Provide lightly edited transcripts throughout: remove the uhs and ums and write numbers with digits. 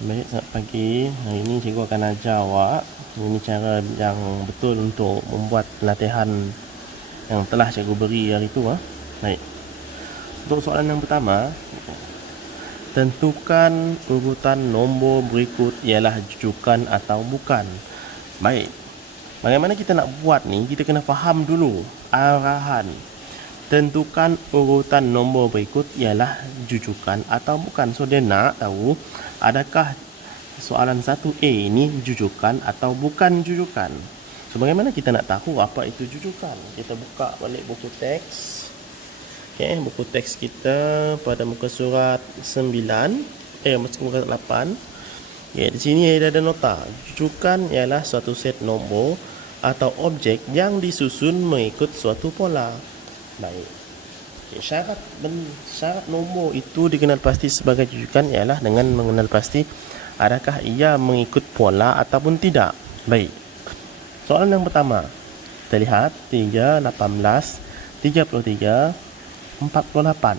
Baik, selamat pagi. Hari ini cikgu akan ajar awak. Ini cara yang betul untuk membuat latihan yang telah cikgu beri hari itu. Baik. Untuk soalan yang pertama, tentukan urutan nombor berikut ialah jujukan atau bukan. Baik. Bagaimana kita nak buat ni? Kita kena faham dulu arahan. Tentukan urutan nombor berikut ialah jujukan atau bukan. So dia nak tahu adakah soalan 1A ini jujukan atau bukan jujukan. So bagaimana kita nak tahu apa itu jujukan? Kita buka balik buku teks. Okey, buku teks kita pada muka surat 9, muka surat 8. Okay, di sini ada nota. Jujukan ialah suatu set nombor atau objek yang disusun mengikut suatu pola. Baik. Okay, syarat nombor itu dikenal pasti sebagai jujukan ialah dengan mengenal pasti adakah ia mengikut pola ataupun tidak. Baik. Soalan yang pertama. Kita lihat 3, 18, 33, 48.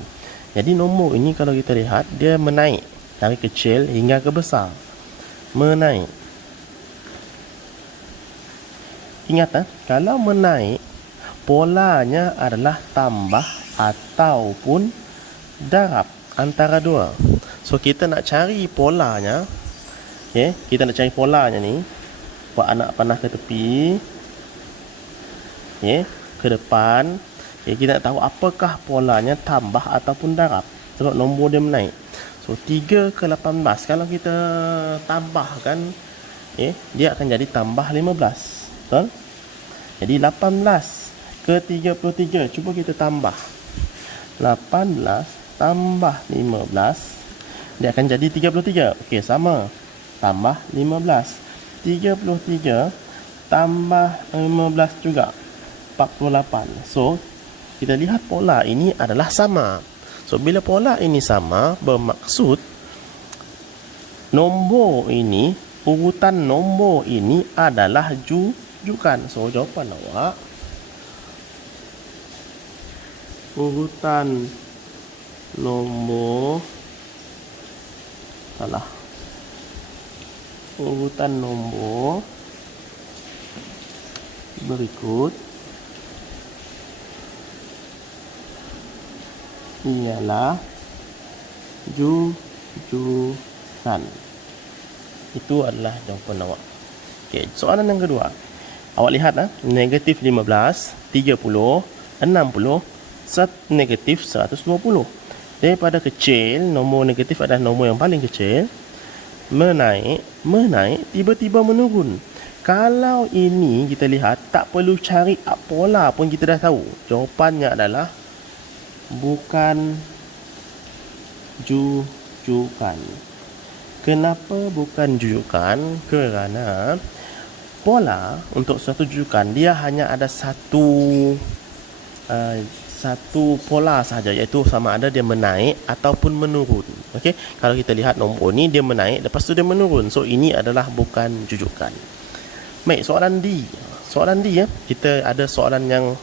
Jadi nombor ini kalau kita lihat dia menaik dari kecil hingga ke besar. Menaik. Ingat kalau menaik polanya adalah tambah ataupun darab antara dua. So kita nak cari polanya. Okay, kita nak cari polanya ni. Buat anak panah ke tepi. Okay, ke depan. Okay, kita nak tahu apakah polanya tambah ataupun darab. Sebab nombor dia menaik. So 3 ke 18 kalau kita tambahkan, okay, dia akan jadi tambah 15. Betul? Jadi 18 ke 33, cuba kita tambah 18 tambah 15, dia akan jadi 33. Okey, sama, tambah 15. 33 tambah 15 juga 48. So kita lihat pola ini adalah sama. So bila pola ini sama, bermaksud nombor ini, urutan nombor ini adalah jujukan. So jawapan awak, urutan nombor urutan nombor berikut ialah jujukan. Itu adalah jawapan awak. Okey, soalan yang kedua. Awak lihat negatif 15, 30, 60, negatif 120. Daripada kecil, nombor negatif adalah nombor yang paling kecil. Menaik, tiba-tiba menurun. Kalau ini kita lihat, tak perlu cari pola pun kita dah tahu. Jawapannya adalah bukan jujukan. Kenapa bukan jujukan? Kerana pola untuk suatu jujukan dia hanya ada satu pola sahaja, iaitu sama ada dia menaik ataupun menurun. Okey, kalau kita lihat nombor ni dia menaik, lepas tu dia menurun. So ini adalah bukan jujukan. Baik, soalan D. Soalan D kita ada soalan yang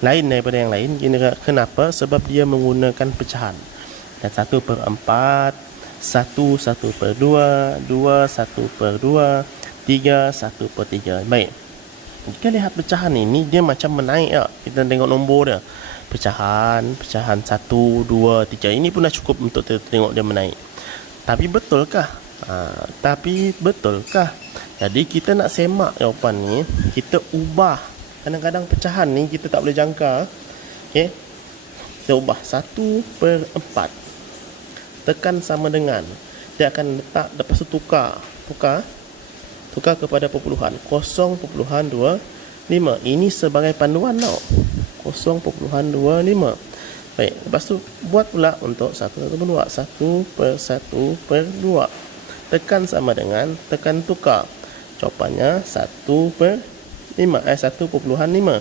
lain daripada yang lain. Kenapa? Sebab dia menggunakan pecahan. Dan 1/4, 1/2, 2 1/2, 3 1/3. Baik. Kita lihat pecahan ini dia macam menaik ya. Kita tengok nombor dia. Pecahan 1, 2, 3. Ini pun dah cukup untuk tengok dia menaik. Tapi betulkah? Jadi kita nak semak jawapan ni, kita ubah. Kadang-kadang pecahan ni kita tak boleh jangka. Okey. Kita ubah 1/4. Tekan sama dengan. Dia akan letak, lepas tu tukar kepada perpuluhan 0.25. Ini sebagai panduan tau. 0.25. Baik, lepas tu buat pula untuk 1/2. 1/1/2. Tekan sama dengan, tekan tukar. Jawapannya 1/5. 1.5.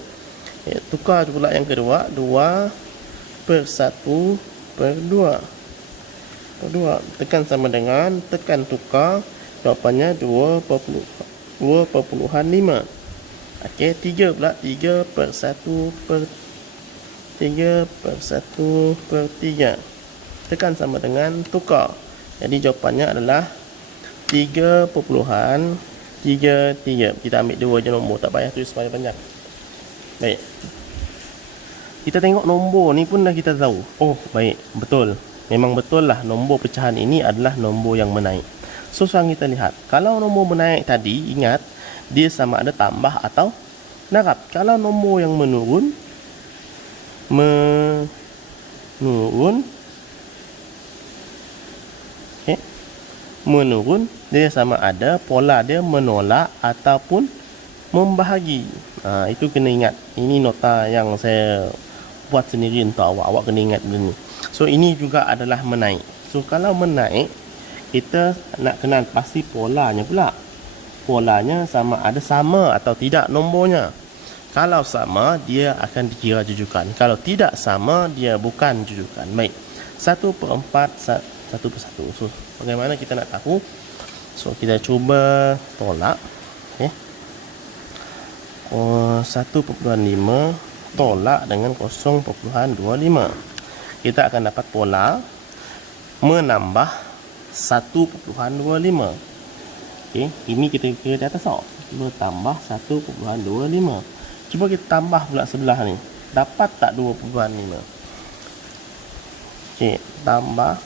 Tukar pula yang kedua, 2/1/2. Tekan sama dengan, tekan tukar. Jawapannya 2/5. Okey, 3 pula, 3/1/3. Tekan sama dengan, tukar. Jadi jawapannya adalah 3.33. Kita ambil dua je nombor, tak payah tulis panjang-panjang. Baik. Kita tengok nombor ni pun dah kita tahu. Oh, baik, betul. Memang betul lah nombor pecahan ini adalah nombor yang menaik. So, sekarang kita lihat. Kalau nombor menaik tadi, ingat, dia sama ada tambah atau darab. Kalau nombor yang menurun, menurun, dia sama ada pola dia menolak ataupun membahagi. Itu kena ingat. Ini nota yang saya buat sendiri untuk awak. Awak kena ingat dulu. So, ini juga adalah menaik. So, kalau menaik, kita nak kenal pasti polanya pula. Polanya sama ada sama atau tidak nombornya. Kalau sama, dia akan dikira jujukan. Kalau tidak sama, dia bukan jujukan. Baik. 1/4 1/1. So, bagaimana kita nak tahu? So, kita cuba tolak. Okay. 1/5 tolak dengan 0.25. Kita akan dapat pola menambah 1.25. Okey, ini kita kira di atas tau. Bertambah 1.25. Cuba kita tambah pula sebelah ni. Dapat tak 2.5? Okey, tambah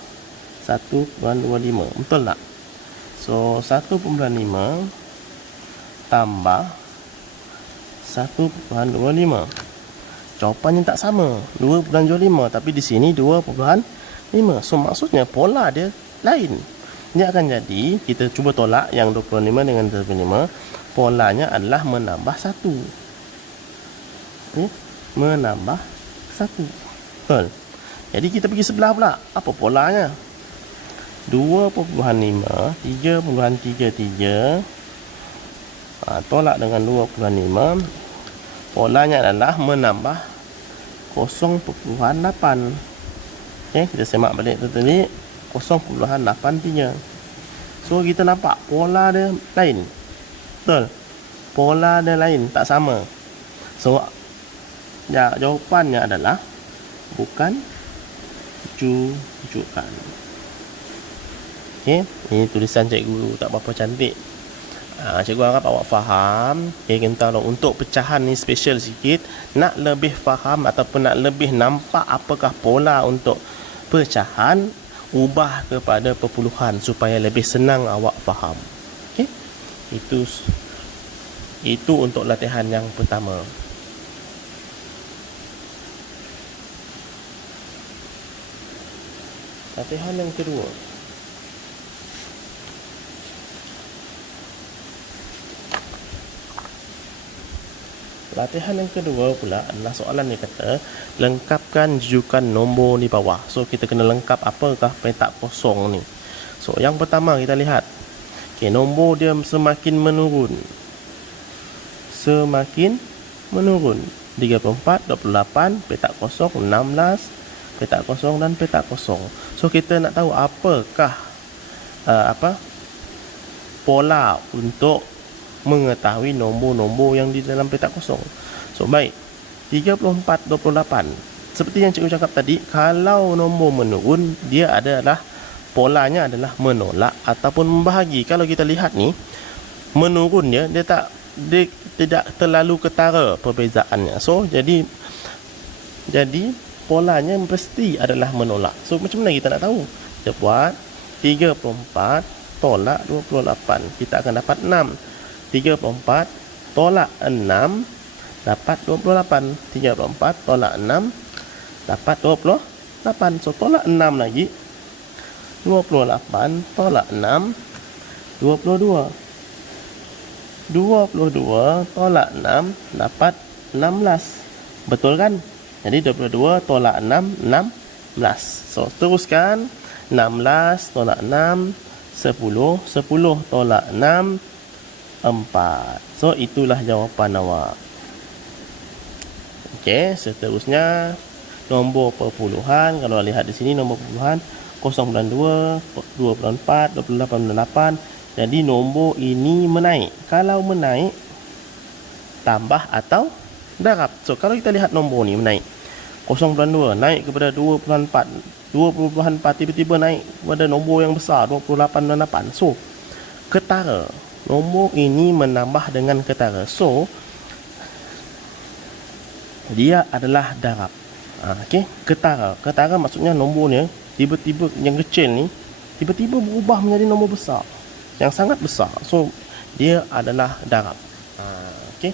1.25. Betul tak? So, 1.5 tambah 1.25. Jawapannya tak sama. 2.25, tapi di sini 2.5. So, maksudnya pola dia lain. Dia akan jadi, kita cuba tolak yang 25 dengan 25. Polanya adalah menambah 1. Okay? Menambah 1. Betul. Jadi kita pergi sebelah pula. Apa polanya? 2.5 3.33 tolak dengan 2.5. Polanya adalah menambah 0.8. Okay, kita semak balik tadi 0.83. So kita nampak pola dia lain. Betul. Pola dia lain, tak sama. So ya, jawapannya adalah bukan jujukan. Okay, ini tulisan cikgu tak berapa cantik. Cikgu harap awak faham. Okay, kalau untuk pecahan ni special sikit, nak lebih faham ataupun nak lebih nampak apakah pola untuk pecahan, ubah kepada perpuluhan supaya lebih senang awak faham. Okay, itu untuk latihan yang pertama. Latihan yang kedua. Latihan yang kedua pula adalah soalan yang kata lengkapkan jujukan nombor di bawah. So kita kena lengkap apakah petak kosong ni. So yang pertama kita lihat. Okay, nombor dia semakin menurun. Semakin menurun. 34, 28, petak kosong 16, petak kosong dan petak kosong. So kita nak tahu apakah pola untuk mengetahui nombor-nombor yang di dalam petak kosong. So baik, 34, 28. Seperti yang cikgu cakap tadi, kalau nombor menurun, dia adalah polanya adalah menolak ataupun membahagi. Kalau kita lihat ni, menurun dia tidak terlalu ketara perbezaannya. So jadi polanya mesti adalah menolak. So macam mana kita nak tahu? Kita buat 34 tolak 28. Kita akan dapat 6. 34 tolak 6 dapat 28. 34 tolak 6 dapat 28. So tolak 6 lagi, 28 tolak 6 22. 22 tolak 6 dapat 16. Betul kan? Jadi 22 tolak 6 16. So teruskan, 16 tolak 6 10. 10 tolak 6 4. So itulah jawapan awak. Okey, seterusnya nombor perpuluhan. Kalau lihat di sini nombor perpuluhan 0.2, 2.4, 28.8. Jadi nombor ini menaik. Kalau menaik, tambah atau darab. So kalau kita lihat nombor ni menaik 0.2 naik kepada 2.4, 2.4 tiba-tiba naik kepada nombor yang besar 28.8. So ketara. Nombor ini menambah dengan ketara. So, dia adalah darab. Okey, ketara. Ketara maksudnya nombornya tiba-tiba yang kecil ni tiba-tiba berubah menjadi nombor besar, yang sangat besar. So, dia adalah darab. Okey.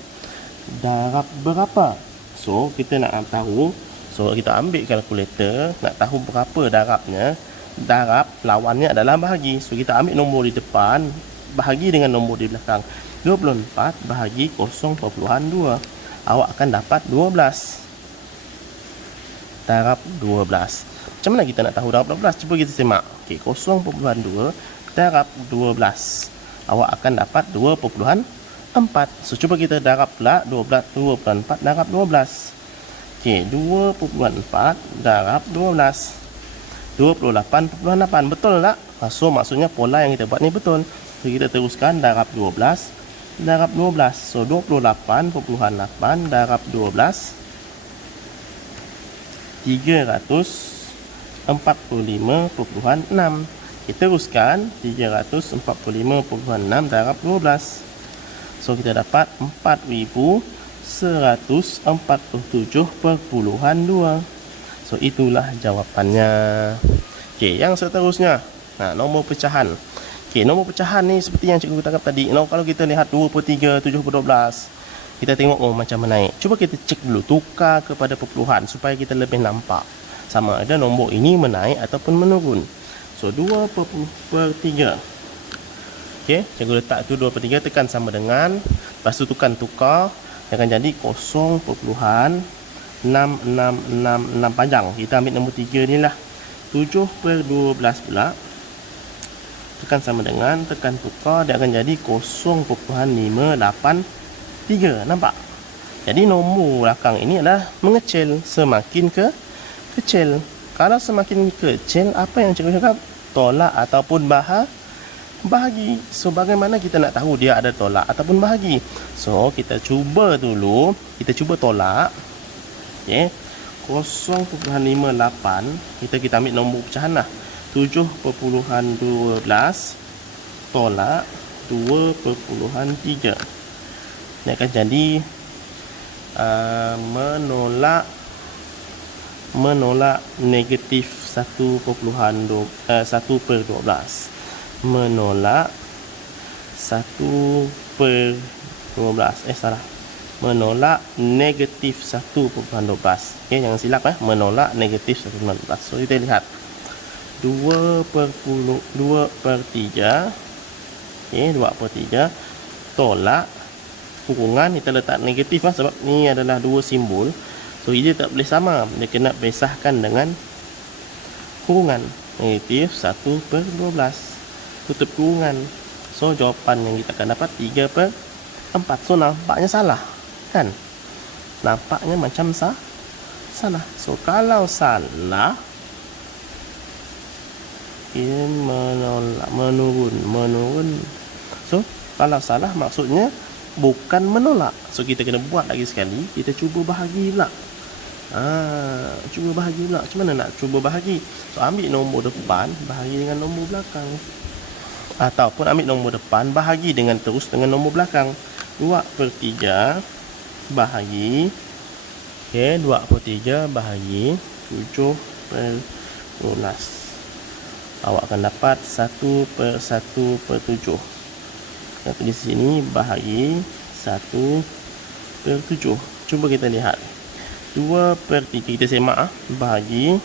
Darab berapa? So, kita nak tahu. So, kita ambil kalkulator, nak tahu berapa darabnya. Darab lawannya adalah bahagi. So, kita ambil nombor di depan, bahagi dengan nombor di belakang. 24 bahagi 0.2. Awak akan dapat 12. Darab 12. Macam mana kita nak tahu darab 12? Cuba kita semak. Okey, 0.2 darab 12. Awak akan dapat 2.4. So, cuba kita darab pula 2.4 darab 12. Okey, 2.4 darab 12. 28.8. Betul tak? So, maksudnya pola yang kita buat ni betul. So, kita teruskan darab 12 darab 12. So, 28.8 darab 12. 345.6. Kita teruskan 345.6 darab 12. So, kita dapat 4147.2. So, itulah jawapannya. Okey, yang seterusnya, nombor pecahan. Okey, nombor pecahan ni seperti yang cikgu tangkap tadi. Kalau kita lihat 2/3, 7/12, kita tengok macam menaik. Cuba kita cek dulu, tukar kepada perpuluhan supaya kita lebih nampak sama ada nombor ini menaik ataupun menurun. So, 2/3. Okey, cikgu letak tu 2/3, tekan sama dengan, lepas tu tukar, akan jadi 0.6666 panjang. Kita ambil nombor 3 ni lah. 7/12 pula, tekan sama dengan, tekan tukar, dia akan jadi 0.583. Nampak? Jadi nombor belakang ini adalah mengecil, semakin kecil. Kalau semakin kecil, apa yang cikgu cakap? Tolak ataupun bahagi. So, bagaimana kita nak tahu dia ada tolak ataupun bahagi? So, kita cuba dulu, kita cuba tolak. Okey, 0.58, kita ambil nombor pecahan lah. 7/12 tolak 2/3. Ini akan jadi menolak negatif 1/12. Menolak 1/12. Menolak negatif 1/12. Okey, jangan silap menolak negatif 1/12. So, kita lihat 2/3. Okey, 2/3 tolak kurungan, kita letak negatif sebab ni adalah dua simbol. So, dia tak boleh sama, dia kena pisahkan dengan kurungan. Negatif 1/12 tutup kurungan. So, jawapan yang kita akan dapat 3/4. So, nampaknya salah, kan? Nampaknya macam salah. So, kalau salah, menurun. So, kalau salah maksudnya bukan menolak. So, kita kena buat lagi sekali. Kita cuba bahagi pula. Cuba bahagi pula. Macam mana nak cuba bahagi? So, ambil nombor depan, bahagi dengan nombor belakang. Ataupun ambil nombor depan, bahagi terus dengan nombor belakang. 2/3 bahagi. Okey, 2/3 bahagi 7/12. Awak akan dapat 1/1/7. Kita tulis sini bahagi 1/7. Cuba kita lihat 2/3, kita semak bahagi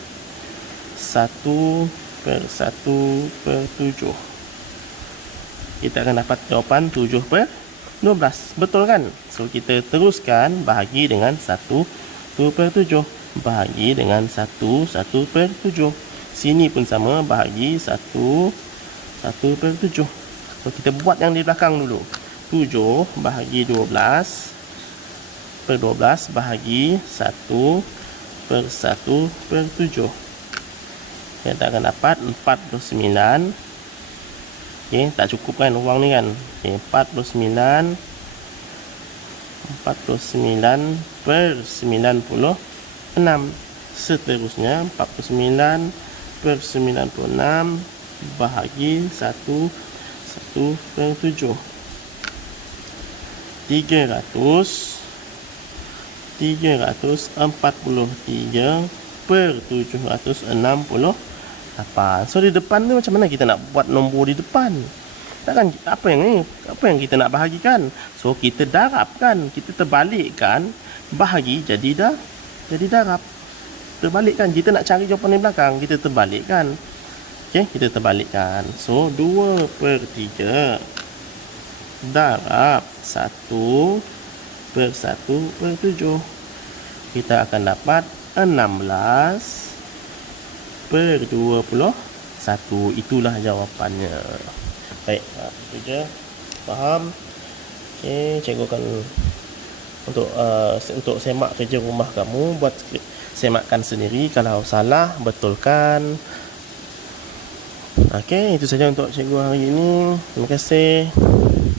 1/1/7. Kita akan dapat jawapan 7/12. Betul kan? So, kita teruskan bahagi dengan 1/7. Bahagi dengan 1/7. Sini pun sama, bahagi 1/7. So, kita buat yang di belakang dulu. 7 bahagi 12/12 bahagi 1/1/7. Kita akan dapat 49. Okey, tak cukup kan uang ni kan? Okey, 49/96. Seterusnya 49/96 bahagi 1/1/7. 1/7. 343/768. So di depan tu macam mana kita nak buat nombor di depan? Takkan apa yang kita nak bahagikan? So kita darabkan, kita terbalikkan, bahagi jadi darab. Terbalikkan, kita nak cari jawapan di belakang, kita terbalikkan. Okey, kita terbalikkan. So 2/3 darab 1/1/7. Kita akan dapat 16/21. Itulah jawapannya. Baik, itu je. Faham? Okey, cikgu akan untuk semak kerja rumah kamu, buat semakkan sendiri. Kalau salah, betulkan. Okey, itu saja untuk cikgu hari ini. Terima kasih.